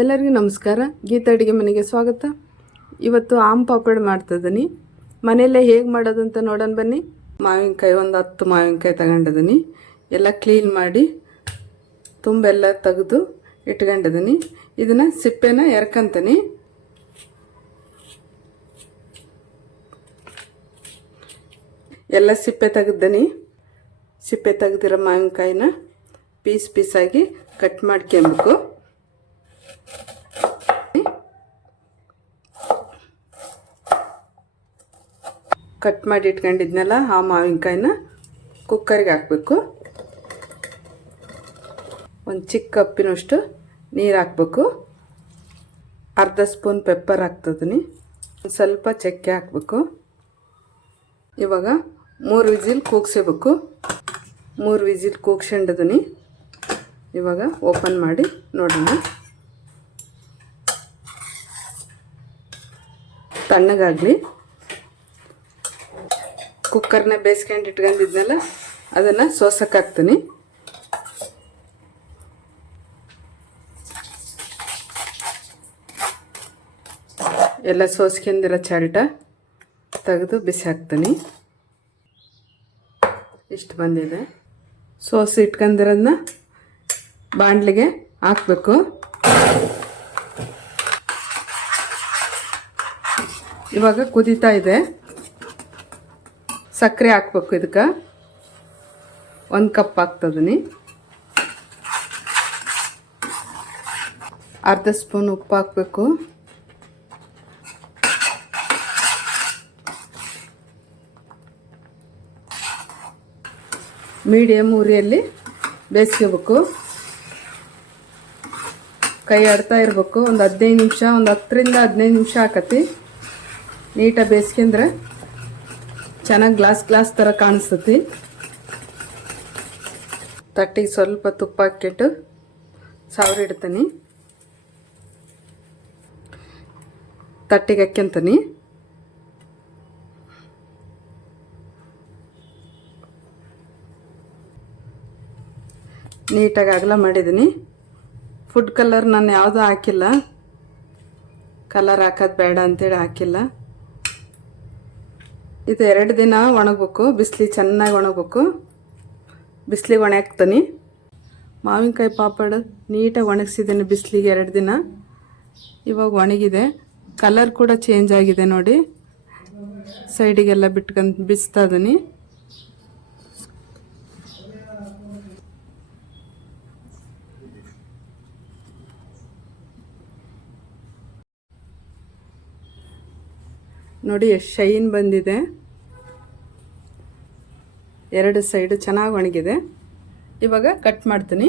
ಎಲ್ಲರಿಗೂ ನಮಸ್ಕಾರ. ಗೀತಾ ಅಡುಗೆ ಮನೆಗೆ ಸ್ವಾಗತ. ಇವತ್ತು ಆಮ್ ಪಾಪಡ್ ಮಾಡ್ತಿದ್ದೀನಿ. ಮನೆಯಲ್ಲೇ ಹೇಗೆ ಮಾಡೋದು ಅಂತ ನೋಡೋಣ ಬನ್ನಿ. ಮಾವಿನಕಾಯಿ ಒಂದು 10 ಮಾವಿನಕಾಯಿ ತಗೊಂಡಿದ್ದೀನಿ. ಎಲ್ಲ ಕ್ಲೀನ್ ಮಾಡಿ ತುಂಬೆಲ್ಲ ತೆಗೆದು ಇಟ್ಕೊಂಡಿದ್ದೀನಿ. ಇದನ್ನು ಸಿಪ್ಪೆನ ಎರ್ಕಂತೀನಿ. ಎಲ್ಲ ಸಿಪ್ಪೆ ತೆಗೆದ್ದೀನಿ. ಸಿಪ್ಪೆ ತೆಗೆದಿರೋ ಮಾವಿನಕಾಯಿನ ಪೀಸ್ ಪೀಸಾಗಿ ಕಟ್ ಮಾಡ್ಕೊಬೇಕು. ಕಟ್ ಮಾಡಿ ಇಟ್ಕೊಂಡಿದ್ನಲ್ಲ ಆ ಮಾವಿನಕಾಯಿನ ಕುಕ್ಕರ್ಗೆ ಹಾಕಬೇಕು. ಒಂದು ಚಿಕ್ಕ ಕಪ್ಪಿನಷ್ಟು ನೀರು ಹಾಕಬೇಕು. ಅರ್ಧ ಸ್ಪೂನ್ ಪೆಪ್ಪರ್ ಹಾಕ್ತಿದ್ದೀನಿ. ಸ್ವಲ್ಪ ಚಕ್ಕೆ ಹಾಕಬೇಕು. ಇವಾಗ 3 ವಿಸಿಲ್ ಕೂಗಿಸಬೇಕು. 3 ವಿಸಿಲ್ ಕೂಗ್ಸ್ಕೊಂಡಿದ್ದೀನಿ. ಇವಾಗ ಓಪನ್ ಮಾಡಿ ನೋಡೋಣ. ತಣ್ಣಗಾಗಲಿ. ಕುಕ್ಕರ್ನ ಬೇಯಿಸ್ಕೊಂಡು ಇಟ್ಕೊಂಡಿದ್ನಲ್ಲ ಅದನ್ನು ಸೋಸಕ್ಕೆ ಹಾಕ್ತೀನಿ. ಎಲ್ಲ ಸೋಸ್ಕೊಂಡಿರೋ ಚಲ್ಟ ತೆಗೆದು ಬಿಸಿ ಹಾಕ್ತೀನಿ. ಇಷ್ಟು ಬಂದಿದೆ. ಸೋಸಿ ಇಟ್ಕೊಂಡಿರೋದನ್ನ ಬಾಣಲಿಗೆ ಹಾಕಬೇಕು. ಇವಾಗ ಕುದೀತಾ ಇದೆ. ಸಕ್ಕರೆ ಹಾಕ್ಬೇಕು. ಇದಕ್ಕೆ 1 ಕಪ್ ಹಾಕ್ತಿದ್ದೀನಿ. ಅರ್ಧ ಸ್ಪೂನ್ ಉಪ್ಪು ಹಾಕಬೇಕು. ಮೀಡಿಯಮ್ ಉರಿಯಲ್ಲಿ ಬೇಯಿಸ್ಕೋಬೇಕು. ಕೈ ಆಡ್ತಾ ಇರಬೇಕು. ಒಂದು 15 ನಿಮಿಷ, ಒಂದು 10 ರಿಂದ 15 ನಿಮಿಷ ಆಕತಿ. ನೀಟಾಗಿ ಬೇಯಿಸ್ಕೊಂಡ್ರೆ ಚೆನ್ನಾಗಿ ಗ್ಲಾಸ್ ಥರ ಕಾಣಿಸ್ತತಿ. ತಟ್ಟಿಗೆ ಸ್ವಲ್ಪ ತುಪ್ಪ ಹಾಕಿಟ್ಟು ಸಾವಿರಿಡ್ತೀನಿ. ತಟ್ಟಿಗೆ ಹಾಕ್ಯಂತೀನಿ. ನೀಟಾಗಿ ಅಗಲ ಮಾಡಿದ್ದೀನಿ. ಫುಡ್ ಕಲರ್ ನಾನು ಯಾವುದೂ ಹಾಕಿಲ್ಲ. ಕಲರ್ ಹಾಕೋದು ಬೇಡ ಅಂತೇಳಿ ಹಾಕಿಲ್ಲ. ಇದು 2 ದಿನ ಒಣಗಬೇಕು. ಬಿಸಿಲಿಗೆ ಚೆನ್ನಾಗಿ ಒಣಗಬೇಕು. ಬಿಸಿಲಿಗೆ ಒಣಗ್ತೀನಿ. ಮಾವಿನಕಾಯಿ ಪಾಪಡ್ ನೀಟಾಗಿ ಒಣಗಿಸಿದ್ದೀನಿ ಬಿಸಿಲಿಗೆ 2 ದಿನ. ಇವಾಗ ಒಣಗಿದೆ. ಕಲರ್ ಕೂಡ ಚೇಂಜ್ ಆಗಿದೆ ನೋಡಿ. ಸೈಡಿಗೆಲ್ಲ ಬಿಟ್ಕೊಂಡು ಬಿಸ್ತಾ ಇದೀನಿ. ನೋಡಿ ಎಷ್ಟು ಶೈನ್ ಬಂದಿದೆ. 2 ಸೈಡು ಚೆನ್ನಾಗಿ ಒಣಗಿದೆ. ಇವಾಗ ಕಟ್ ಮಾಡ್ತೀನಿ.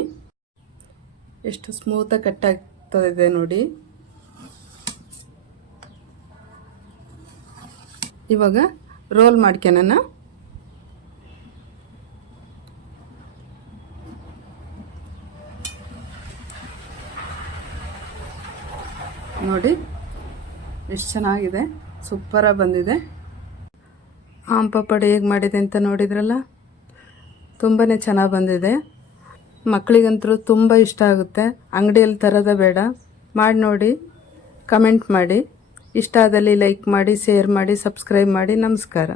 ಎಷ್ಟು ಸ್ಮೂತಾಗಿ ಕಟ್ ಆಗ್ತದೆ ನೋಡಿ. ಇವಾಗ ರೋಲ್ ಮಾಡ್ಕೊಳ್ಳೋಣ. ನೋಡಿ ಎಷ್ಟು ಚೆನ್ನಾಗಿದೆ. ಸೂಪರಾಗಿ ಬಂದಿದೆ. ಆಮ್ ಪಾಪಡ್ ಹೇಗೆ ಮಾಡಿದೆ ಅಂತ ನೋಡಿದ್ರಲ್ಲ. ತುಂಬಾ ಚೆನ್ನಾಗಿ ಬಂದಿದೆ. ಮಕ್ಕಳಿಗಂತೂ ತುಂಬ ಇಷ್ಟ ಆಗುತ್ತೆ. ಅಂಗಡಿಯಲ್ಲಿ ತರೋದೇ ಬೇಡ. ಮಾಡಿ ನೋಡಿ, ಕಮೆಂಟ್ ಮಾಡಿ. ಇಷ್ಟ ಆದಲ್ಲಿ ಲೈಕ್ ಮಾಡಿ, ಶೇರ್ ಮಾಡಿ, ಸಬ್ಸ್ಕ್ರೈಬ್ ಮಾಡಿ. ನಮಸ್ಕಾರ.